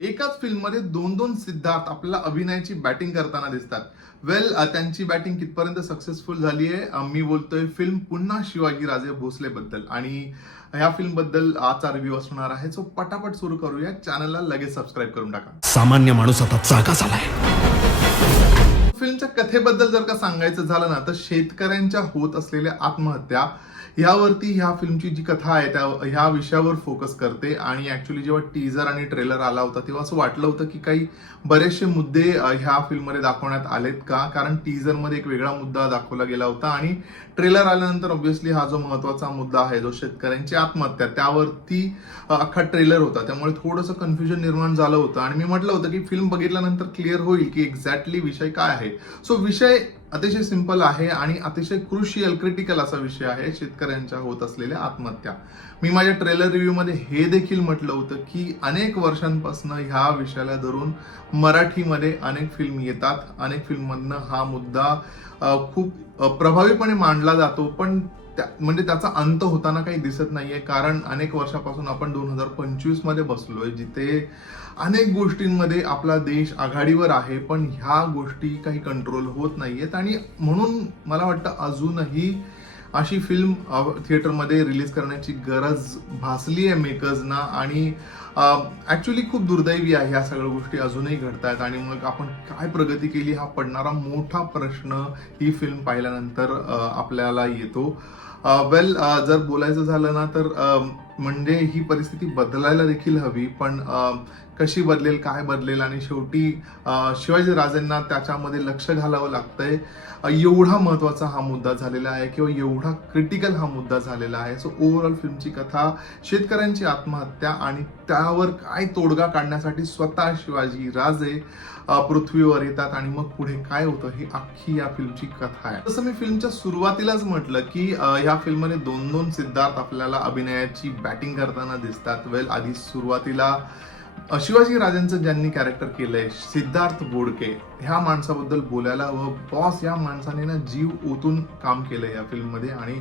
एकाच फिल्ममध्ये दोन दोन सिद्धार्थ आपल्याला अभिनयाची बॅटिंग करताना दिसतात. वेल त्यांची बॅटिंग कितपर्यंत सक्सेसफुल झाली आहे मी बोलतोय फिल्म पुन्हा शिवाजी राजे भोसले बद्दल आणि ह्या फिल्मबद्दल आजचा रिव्ह्यू असणार आहे. सो पटापट सुरू करूया. चॅनलला लगेच सबस्क्राईब करून टाका. सामान्य माणूस आता जागा झालाय. शेतकऱ्यांच्या कथेबद्दल जर का सांगायचं झालं ना तर शेतकऱ्यांच्या होत असलेल्या आत्महत्या यावरती ह्या फिल्मची जी कथा आहे त्या ह्या विषयावर फोकस करते. आणि ऍक्च्युली जेव्हा टीजर आणि ट्रेलर आला होता तेव्हा असं वाटलं होतं की काही बरेचसे मुद्दे ह्या फिल्ममध्ये दाखवण्यात आलेत का? कारण टीजरमध्ये एक वेगळा मुद्दा दाखवला गेला होता. आणि ट्रेलर आल्यानंतर ऑब्व्हियसली हा जो महत्त्वाचा मुद्दा आहे जो शेतकऱ्यांची आत्महत्या त्यावरती अख्खा ट्रेलर होता. त्यामुळे थोडंसं कन्फ्युजन निर्माण झालं होतं. आणि मी म्हटलं होतं की फिल्म बघितल्यानंतर क्लिअर होईल की एक्झॅक्टली विषय काय आहे. सो विषय अतिशय सिंपल आहे आणि अतिशय क्रुशियल क्रिटिकल असा विषय आहे शेतकऱ्यांच्या होत असलेल्या आत्महत्या. मी माझ्या ट्रेलर रिव्ह्यूमध्ये हे देखील म्हटलं होतं की अनेक वर्षांपासून ह्या विषयाला धरून मराठीमध्ये अनेक फिल्म येतात. अनेक फिल्ममधनं हा मुद्दा खूप प्रभावीपणे मांडला जातो. पण म्हणजे त्याचा अंत होताना काही दिसत नाहीये. कारण अनेक वर्षापासून आपण दोन हजार पंचवीसमध्ये बसलोय जिथे अनेक गोष्टींमध्ये आपला देश आघाडीवर आहे पण ह्या गोष्टी काही कंट्रोल होत नाहीयेत. आणि म्हणून मला वाटतं अजूनही अशी फिल्म थिएटरमध्ये रिलीज करण्याची गरज भासली आहे मेकर्सना आणि ॲक्च्युली खूप दुर्दैवी आहे ह्या सगळ्या गोष्टी अजूनही घडत आहेत आणि मग आपण काय प्रगती केली हा पडणारा मोठा प्रश्न ही फिल्म पाहिल्यानंतर आपल्याला येतो. वेल जर बोलायचं झालं ना तर म्हणजे ही परिस्थिती बदलायला देखील हवी पण कशी बदलेल काय बदलेल आणि शेवटी शिवाजी राजेंना त्याच्यामध्ये लक्ष घालावं लागतंय. एवढा महत्त्वाचा हा मुद्दा झालेला आहे किंवा एवढा क्रिटिकल हा मुद्दा झालेला आहे. सो ओव्हरऑल फिल्मची कथा शेतकऱ्यांची आत्महत्या आणि त्यावर काय तोडगा काढण्यासाठी स्वतः शिवाजी राजे पृथ्वीवर येतात आणि मग पुढे काय होतं ही अख्खी या फिल्मची कथा आहे. तसं मी फिल्मच्या सुरुवातीलाच म्हटलं की या ह्या फिल्ममध्ये दोन दोन सिद्धार्थ आपल्याला अभिनयाची बॅटिंग करताना दिसतात. वेल आधी सुरुवातीला शिवाजी राजांचं ज्यांनी कॅरेक्टर केलंय सिद्धार्थ बोडके ह्या माणसाबद्दल बोलायला व बॉस या माणसाने ना जीव ओतून काम केलंय या फिल्ममध्ये आणि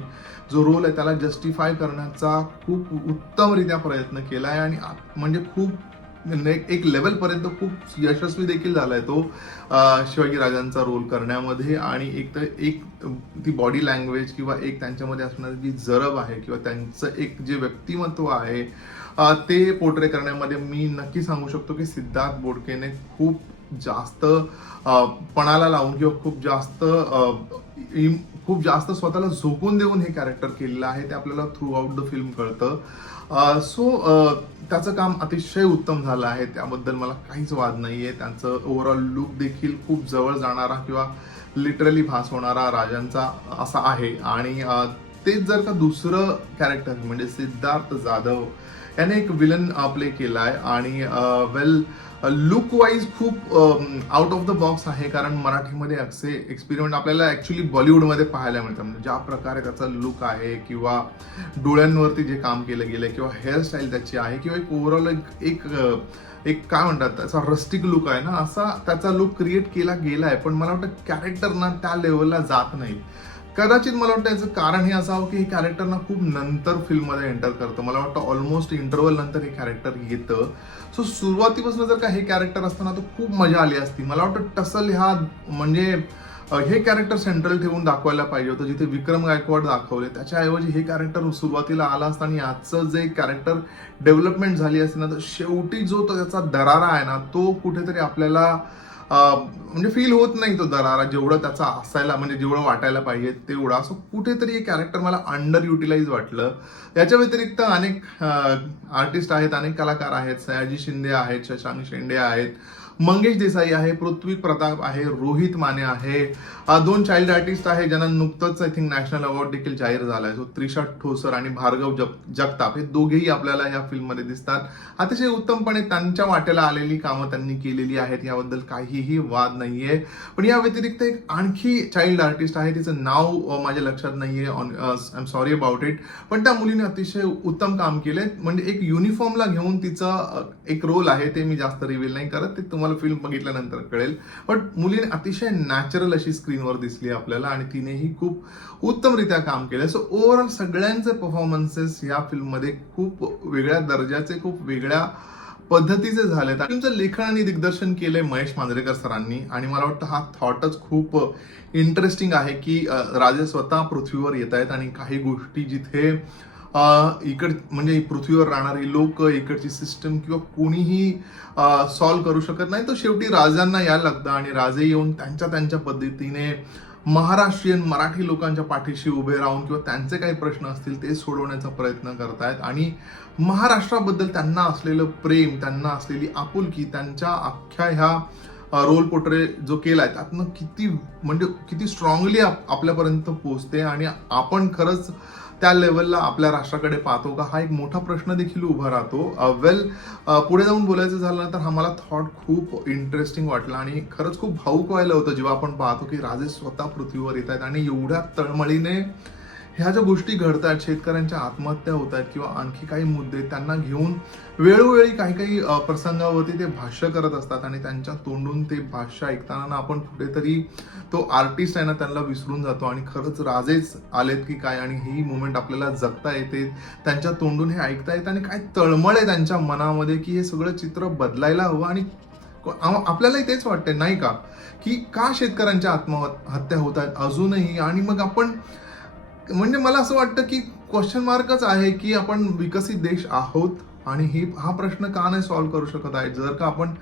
जो रोल आहे त्याला जस्टिफाय करण्याचा खूप उत्तमरित्या प्रयत्न केला आहे आणि म्हणजे खूप एक लेवल पर्यंत खूप यशस्वी देखील झालाय तो शिवाजी राजांचा रोल करण्यामध्ये. आणि एक तर एक ती बॉडी लँग्वेज किंवा एक त्यांच्यामध्ये असणारी जी जरब आहे किंवा त्यांचं एक जे व्यक्तिमत्व आहे ते पोर्ट्रे करण्यामध्ये मी नक्की सांगू शकतो की सिद्धार्थ बोडकेने खूप जास्त पणाला लावून किंवा खूप जास्त खूप जास्त स्वतःला झोकून देऊन हे कॅरेक्टर केलेलं आहे. ते आपल्याला थ्रू आउट द फिल्म कळतं सो त्याचं काम अतिशय उत्तम झालं आहे. त्याबद्दल मला काहीच वाद नाही आहे त्यांचं ओव्हरऑल लुक देखील खूप जवळ जाणारा किंवा लिटरली भास होणारा राजांचा असा आहे. आणि तेच जर का दुसरं कॅरेक्टर म्हणजे सिद्धार्थ जाधव याने एक विलन प्ले केलाय. आणि वेल लुक वाईज खूप आउट ऑफ द बॉक्स आहे कारण मराठीमध्ये असे एक्सपेरिमेंट आपल्याला ॲक्च्युली बॉलिवूडमध्ये पाहायला मिळतं म्हणजे ज्या प्रकारे त्याचा लुक आहे किंवा डोळ्यांवरती जे काम केलं गेलं किंवा हेअरस्टाईल त्याची आहे किंवा एक ओव्हरऑल एक एक एक काय म्हणतात त्याचा रस्टिक लुक आहे ना असा त्याचा लुक क्रिएट केला गेला आहे पण मला वाटतं कॅरेक्टर ना त्या लेवलला जात नाही. कदाचित मला वाटतं याचं कारण हे असावं की हे कॅरेक्टर ना खूप नंतर फिल्ममध्ये एंटर करतं. मला वाटतं ऑलमोस्ट इंटरवल नंतर हे कॅरेक्टर येतं. सो सुरुवातीपासून जर का हे कॅरेक्टर असतं ना तर खूप मजा आली असती. मला वाटतं टसल ह्या म्हणजे हे कॅरेक्टर सेंट्रल ठेवून दाखवायला पाहिजे होतं जिथे विक्रम गायकवाड दाखवले. त्याच्याऐवजी हे कॅरेक्टर सुरुवातीला आला असता आणि याचं जे कॅरेक्टर डेव्हलपमेंट झाली असते ना तर शेवटी जो त्याचा दरारा आहे ना तो कुठेतरी आपल्याला म्हणजे फील होत नाही तो दरारा जेवढं त्याचा असायला म्हणजे जेवढं वाटायला पाहिजे तेवढं. असं कुठेतरी हे कॅरेक्टर मला अंडर युटिलाइज वाटलं. याच्या व्यतिरिक्त अनेक आर्टिस्ट आहेत अनेक कलाकार आहेत. सयाजी शिंदे आहेत शशांक शेंडे आहेत. मंगेश देसाई आहे पृथ्वी प्रताप आहे रोहित माने आहे. दोन चाइल्ड आर्टिस्ट आहे ज्यांना नुकतंच आय थिंक नॅशनल अवॉर्ड देखील जाहीर झाला आहे सो त्रिशा ठोसर आणि भार्गव जग जगताप हे दोघेही आपल्याला या फिल्ममध्ये दिसतात. अतिशय उत्तमपणे त्यांच्या वाट्याला आलेली कामं त्यांनी केलेली आहेत. याबद्दल काहीही वाद नाहीये. पण या व्यतिरिक्त एक आणखी चाइल्ड आर्टिस्ट आहे. तिचं नाव माझ्या लक्षात नाहीये. I am sorry about it पण त्या मुलीने अतिशय उत्तम काम केले म्हणजे एक युनिफॉर्मला घेऊन तिचं एक रोल आहे. ते मी जास्त रिव्हील नाही करत. ते तुम्हाला फिल्म बघितल्यानंतर कळेल. पण मुलीने अतिशय नॅचरल अशी स्क्रीनवर दिसली आपल्याला आणि तिनेही खूप उत्तमरित्या काम केलं. सो ओव्हरऑल सगळ्यांचे परफॉर्मन्सेस या फिल्ममध्ये खूप वेगळ्या दर्जाचे खूप वेगळ्या पद्धतीचे झालेत. फिल्मचं लेखन आणि दिग्दर्शन केलंय महेश मांजरेकर सरांनी आणि मला वाटतं हा थॉटच खूप इंटरेस्टिंग आहे की राजे स्वतः पृथ्वीवर येत आहेत आणि काही गोष्टी जिथे इकड म्हणजे पृथ्वीवर राहणारी लोक इकडची सिस्टम किंवा कोणीही सॉल्व करू शकत नाही. तर शेवटी राजांना यायला लागतं आणि राजे येऊन त्यांच्या त्यांच्या पद्धतीने महाराष्ट्रीयन मराठी लोकांच्या पाठीशी उभे राहून किंवा त्यांचे काही प्रश्न असतील ते सोडवण्याचा प्रयत्न करतायत. आणि महाराष्ट्राबद्दल त्यांना असलेलं प्रेम त्यांना असलेली आपुलकी त्यांच्या अख्ख्या ह्या रोल पोट्रे जो केला आहे त्यातनं किती म्हणजे किती स्ट्रॉंगली आपल्यापर्यंत पोहोचते. आणि आपण खरंच त्या लेवलला आपल्या राष्ट्राकडे पाहतो का? हा एक मोठा प्रश्न देखील उभा राहतो. वेल पुढे जाऊन बोलायचं झालं तर हा मला थॉट खूप इंटरेस्टिंग वाटला आणि खरंच खूप भाऊक व्हायला होतं. जेव्हा आपण पाहतो की राजे स्वतः पृथ्वीवर येत आहेत आणि एवढ्या तळमळीने ह्या ज्या गोष्टी घडतात शेतकऱ्यांच्या आत्महत्या होत आहेत किंवा आणखी काही मुद्दे त्यांना घेऊन वेळोवेळी काही काही प्रसंगावरती ते भाष्य करत असतात आणि त्यांच्या तोंडून ते भाष्य ऐकताना आपण कुठेतरी तो आर्टिस्ट आहे ना त्यांना विसरून जातो आणि खरंच राजेच आलेत की काय आणि ही मुवमेंट आपल्याला जगता येते. त्यांच्या तोंडून हे ऐकता येतं आणि काय तळमळ आहे त्यांच्या मनामध्ये की हे सगळं चित्र बदलायला हवं आणि आपल्यालाही तेच वाटते नाही का? की का शेतकऱ्यांच्या आत्महत्या होत आहेत अजूनही आणि मग आपण म्हणजे मला असं वाटतं की क्वेश्चन मार्कच आहे की आपण विकसित देश आहोत आणि ही हा प्रश्न का नाही सॉल्व्ह करू शकत आहे? जर का आपण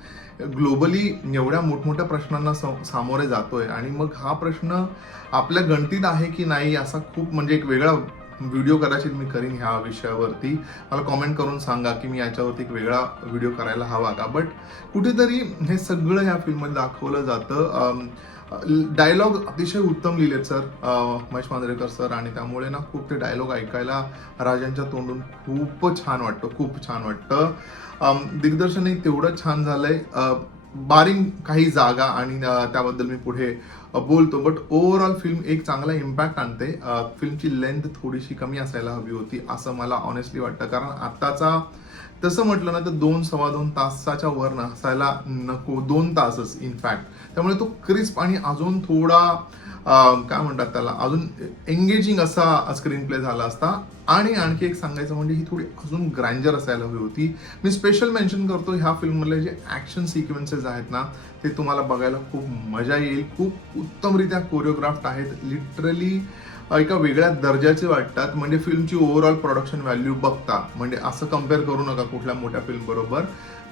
ग्लोबली एवढ्या मोठमोठ्या प्रश्नांना सामोरे जातोय आणि मग हा प्रश्न आपल्या गणतीत आहे की नाही असा खूप म्हणजे एक वेगळा व्हिडिओ कदाचित मी करीन ह्या विषयावरती. मला कॉमेंट करून सांगा की मी याच्यावरती एक वेगळा व्हिडिओ करायला हवा का? बट कुठेतरी हे सगळं ह्या फिल्ममध्ये दाखवलं जातं. डायलॉग अतिशय उत्तम लिहिलेत सर. महेश मांजरेकर सर आणि त्यामुळे ना खूप ते डायलॉग ऐकायला राजांच्या तोंडून खूप छान वाटतं खूप छान वाटतं. दिग्दर्शनही तेवढं छान झालंय. बारिंग बारीक काही जागा आणि त्याबद्दल मी पुढे बोलतो. बट ओव्हरऑल फिल्म एक चांगला इम्पॅक्ट आणते. फिल्मची लेंथ थोडीशी कमी असायला हवी होती असं मला ऑनेस्टली वाटतं. कारण आत्ताचा तसं म्हटलं ना तर दोन सव्वा दोन तासाच्या वर नसायला नको. दोन तासच इनफॅक्ट त्यामुळे तो क्रिस्प आणि अजून थोडा काय म्हणतात त्याला अजून एंगेजिंग असा स्क्रीन प्ले झाला असता. आणि आणखी एक सांगायचं म्हणजे ही थोडी अजून ग्रँजर असायला हवी होती. मी स्पेशल मेन्शन करतो ह्या फिल्ममधले जे ॲक्शन सिक्वेन्सेस आहेत ना ते तुम्हाला बघायला खूप मजा येईल. खूप उत्तमरित्या कोरिओग्राफ्ट आहेत. लिटरली एका वेगळ्या दर्जाचे वाटतात. म्हणजे फिल्मची ओव्हरऑल प्रोडक्शन व्हॅल्यू बघता. म्हणजे असं कंपेअर करू नका कुठल्या मोठ्या फिल्म बरोबर.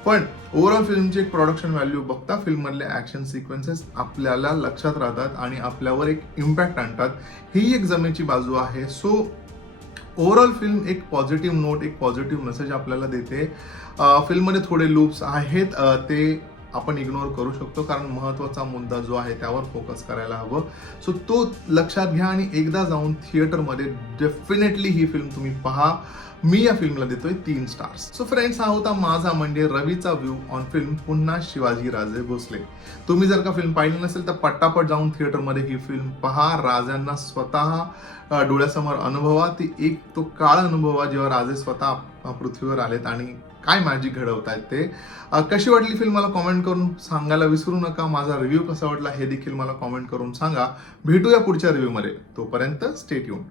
पण ओव्हरऑल फिल्मची एक प्रोडक्शन व्हॅल्यू बघता. फिल्ममधले ऍक्शन सिक्वेन्सेस आपल्याला लक्षात राहतात आणि आपल्यावर एक इम्पॅक्ट आणतात. ही एक जमेची बाजू आहे. सो ओव्हरऑल फिल्म एक पॉझिटिव्ह नोट एक पॉझिटिव्ह मेसेज आपल्याला देते. फिल्ममध्ये थोडे लूप्स आहेत. ते आपण इग्नोर करू शकतो कारण महत्त्वाचा मुद्दा जो आहे त्यावर फोकस करायला हवं. सो तो लक्षात घ्या आणि एकदा जाऊन थिएटरमध्ये डेफिनेटली ही फिल्म तुम्ही पहा. मी या फिल्मला देतोय तीन स्टार्स सो फ्रेंड्स हा होता माझा म्हणजे रवीचा व्ह्यू ऑन फिल्म पुन्हा शिवाजी राजे भोसले. तुम्ही जर का फिल्म पाहिली नसेल तर पट्टापट जाऊन थिएटरमध्ये ही फिल्म पहा. राजांना स्वतः डोळ्यासमोर अनुभवा. ती एक तो काळ अनुभवा जेव्हा राजे स्वतः पृथ्वीवर आलेत आणि काय मॅजिक घडवतायत ते? कशी वाटली फिल्म मला कॉमेंट करून सांगायला विसरू नका. माझा रिव्ह्यू कसा वाटला हे देखील मला कॉमेंट करून सांगा. भेटूया पुढच्या रिव्ह्यूमध्ये तोपर्यंत स्टेट येऊन